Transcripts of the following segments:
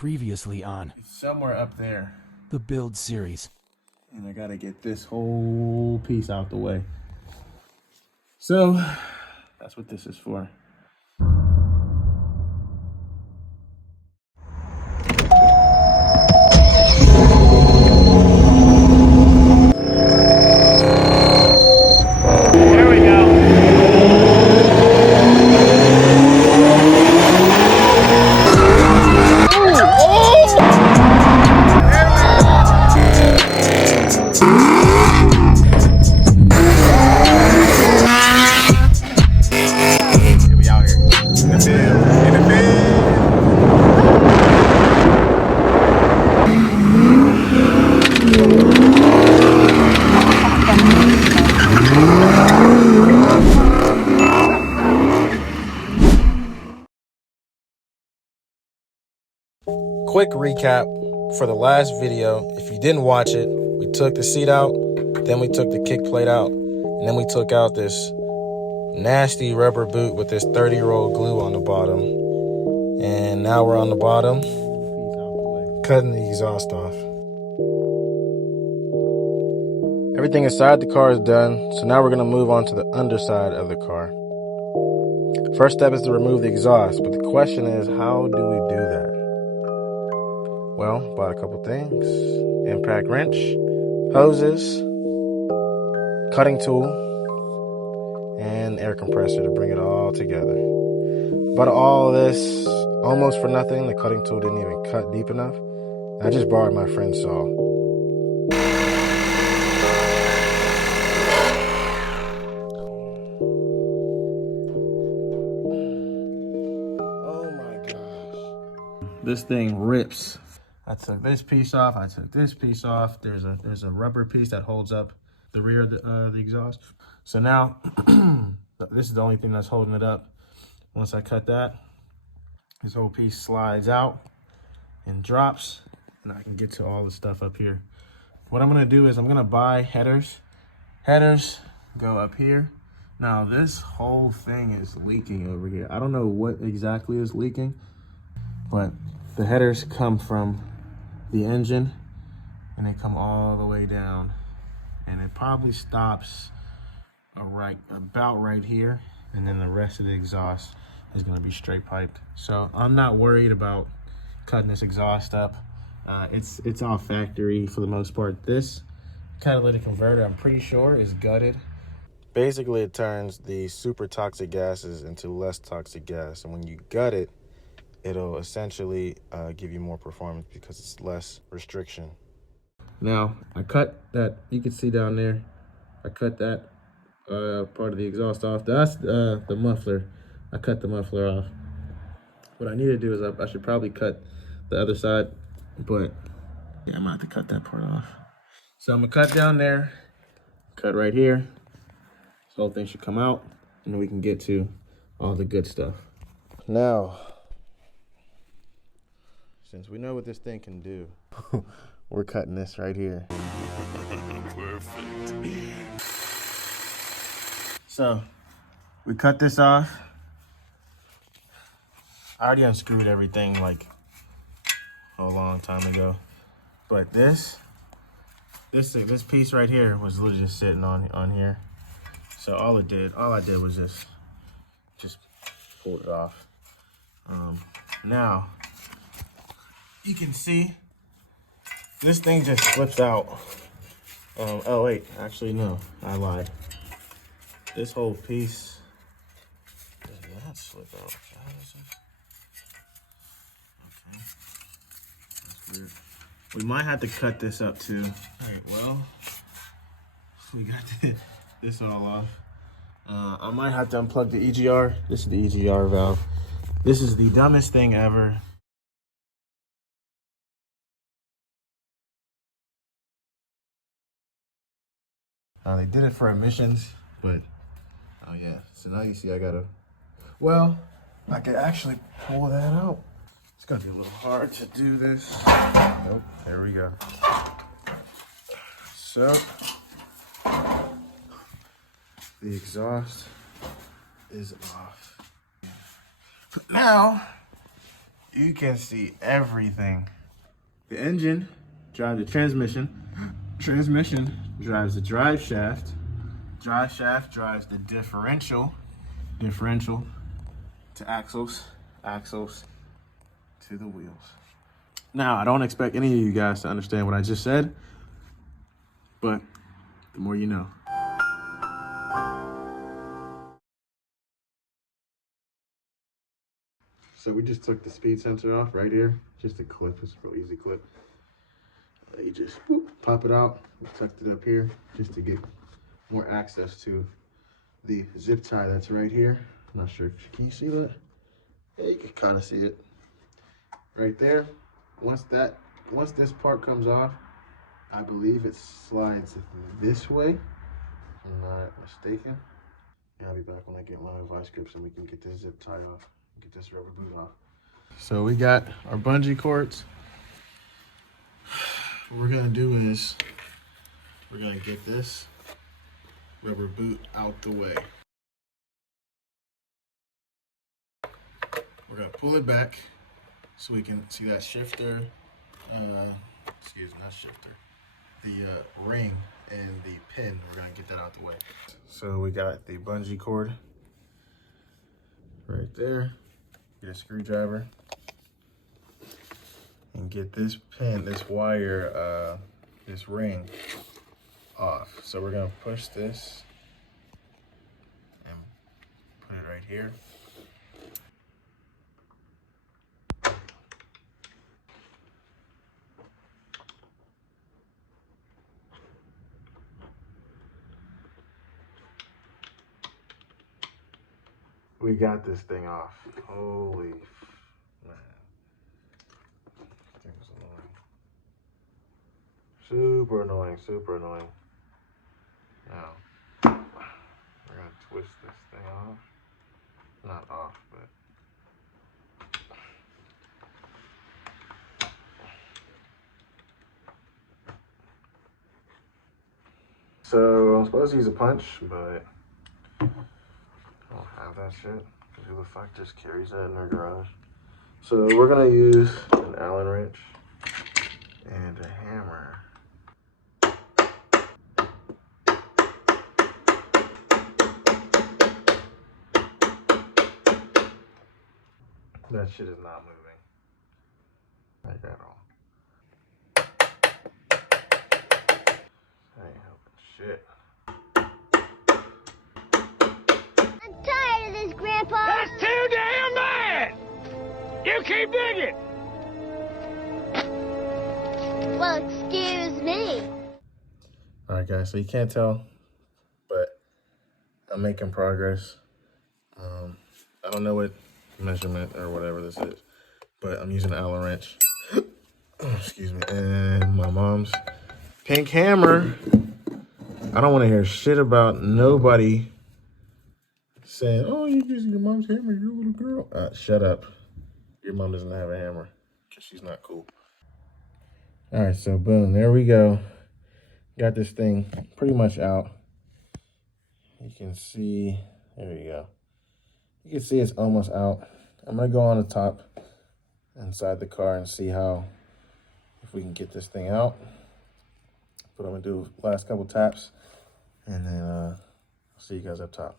Previously on It's somewhere up there. the Build series. And I gotta get this whole piece out the way. So that's what this is for. Quick recap for the last video. If you didn't watch it, we took the seat out, then we took the kick plate out, and then we took out this nasty rubber boot with this 30-year-old glue on the bottom. And now we're on the bottom, cutting the exhaust off. Everything inside the car is done, so now we're going to move on to the underside of the car. First step is to remove the exhaust, but the question is, how do we do that? Well, bought a couple things: impact wrench, hoses, cutting tool, and air compressor to bring it all together. Bought all of this almost for nothing. The cutting tool didn't even cut deep enough. I just borrowed my friend's saw. Oh my gosh. This thing rips. I took this piece off. I took this piece off. There's a rubber piece that holds up the rear of the exhaust. So now this is the only thing that's holding it up. Once I cut that, this whole piece slides out and drops, and I can get to all the stuff up here. What I'm gonna do is I'm gonna buy headers. Headers go up here. Now this whole thing is leaking over here. I don't know what exactly is leaking, but the headers come from the engine and they come all the way down, and it probably stops about right here, and then the rest of the exhaust is going to be straight piped. So I'm not worried about cutting this exhaust up. It's all factory for the most part. This catalytic converter, I'm pretty sure, is gutted. Basically, it turns the super toxic gases into less toxic gas, and when you gut it, it'll essentially give you more performance because it's less restriction. Now, I cut that, you can see down there, I cut that part of the exhaust off. That's the muffler. I cut the muffler off. What I need to do is I should probably cut the other side, but yeah, I'm gonna have to cut that part off. So I'm gonna cut down there, cut right here. This whole thing should come out, and then we can get to all the good stuff. Now, since we know what this thing can do, we're cutting this right here. Perfect. So, we cut this off. I already unscrewed everything like a long time ago. But this piece right here was literally just sitting on here. So all I did was just pull it off. Now, you can see this thing just slips out. Oh wait, actually no, I lied. This whole piece does not slip out. Okay, that's weird. We might have to cut this up too. All right, well, we got this all off. I might have to unplug the EGR. This is the EGR valve. This is the dumbest thing ever. They did it for emissions, but oh yeah. So now you see I gotta, well, I could actually pull that out. It's gonna be a little hard to do this. Nope, there we go. So, the exhaust is off. But now, you can see everything. The engine drives the transmission. Transmission drives the drive shaft. Drive shaft drives the differential. Differential to axles. Axles to the wheels. Now, I don't expect any of you guys to understand what I just said, but the more you know. So we just took the speed sensor off right here. Just a clip, it's a real easy clip. You just pop it out. We tucked it up here just to get more access to the zip tie that's right here. I'm not sure if can you see that? Yeah, you can kind of see it right there. Once this part comes off, I believe it slides this way, if I'm not mistaken. And I'll be back when I get my vice grips and we can get this zip tie off, get this rubber boot off. So we got our bungee cords. What we're gonna do is we're gonna get this rubber boot out the way. We're gonna pull it back so we can see that shifter, excuse me, not shifter, the ring and the pin. We're gonna get that out the way. So we got the bungee cord right there. Get a screwdriver and get this pin, this wire, this ring off. So we're gonna push this and put it right here. We got this thing off. Holy man. This thing was annoying. Super annoying, super annoying. Now, we're gonna twist this thing off. Not off, but. So I'm supposed to use a punch, but I don't have that shit. Who the fuck just carries that in their garage? So we're gonna use an Allen wrench and a hammer. That shit is not moving. Like at all. Ain't helping shit. I'm tired of this, Grandpa. That's too damn bad! You keep digging! Well, excuse me. All right, guys, so you can't tell, but I'm making progress. I don't know what measurement or whatever this is, but I'm using an Allen wrench. Excuse me. And my mom's pink hammer. I don't want to hear shit about nobody saying, oh, you're using your mom's hammer, you're a little girl. Shut up. Your mom doesn't have a hammer because she's not cool. All right, so boom, there we go. Got this thing pretty much out. You can see, there you go. You can see it's almost out. I'm gonna go on the top inside the car and see if we can get this thing out. But I'm gonna do last couple taps and then I'll see you guys up top.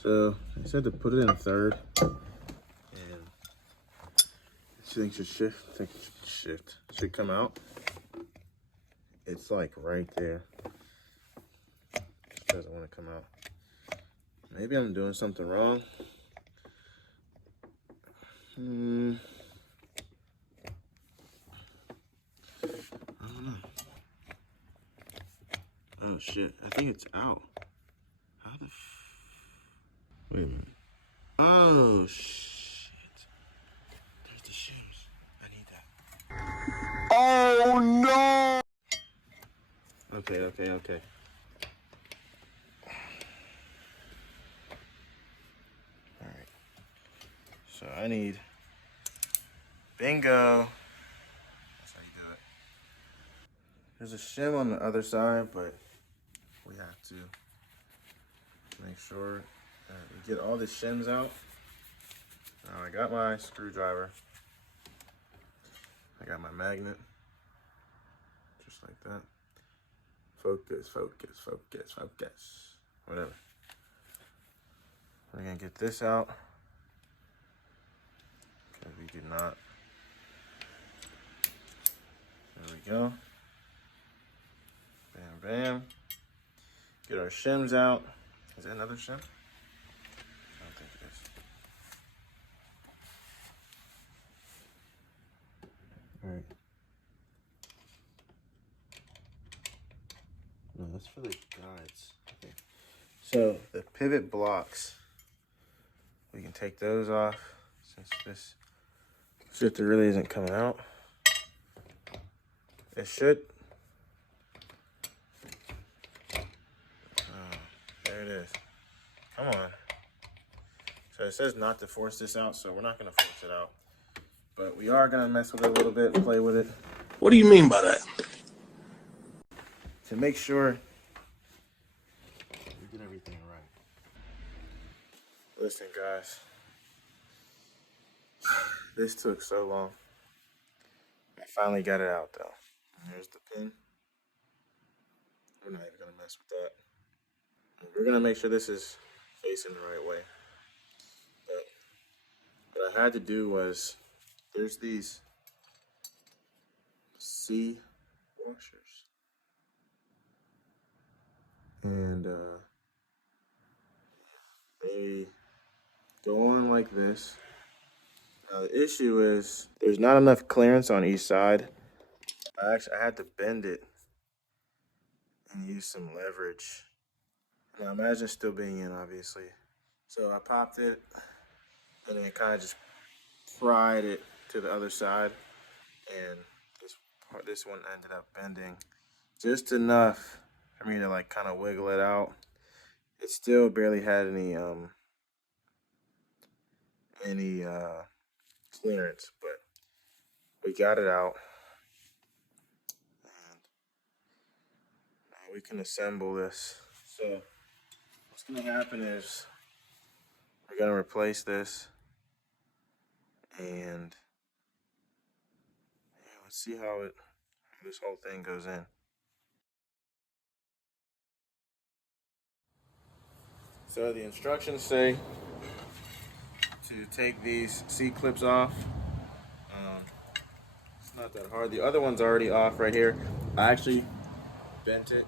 So I said to put it in third and this thing should shift. I think it should shift. It should come out. It's like right there. It doesn't want to come out. Maybe I'm doing something wrong. I don't know. Oh shit, I think it's out. How the wait a minute. Oh shit. There's the shims. I need that. Oh no! Okay. Alright. So I need bingo. That's how you do it. There's a shim on the other side, but we have to make sure that we get all the shims out. Now I got my screwdriver. got my magnet, just like that. Focus, focus, focus, focus. Whatever. We're gonna get this out, because we did not. There we go. Bam, bam. Get our shims out. Is that another shim? I don't think it is. All right. No, that's for the guides. Okay. So the pivot blocks, we can take those off since this shifter really isn't coming out. It should. Oh, there it is. Come on. So it says not to force this out, so we're not going to force it out. But we are going to mess with it a little bit, play with it. What do you mean by that? To make sure we get everything right. Listen, guys. This took so long. I finally got it out, though. Here's the pin. We're not even going to mess with that. We're going to make sure this is facing the right way. But what I had to do was, there's these C washers. And they go on like this. Now the issue is there's not enough clearance on each side. I had to bend it and use some leverage. Now imagine still being in, obviously. So I popped it and then kind of just pried it to the other side, and this one ended up bending just enough for me to like kind of wiggle it out. It still barely had any clearance, but we got it out. And now we can assemble this. So what's gonna happen is we're gonna replace this, and yeah, let's see how this whole thing goes in. So the instructions say to take these C-clips off. It's not that hard. The other one's already off right here. I actually bent it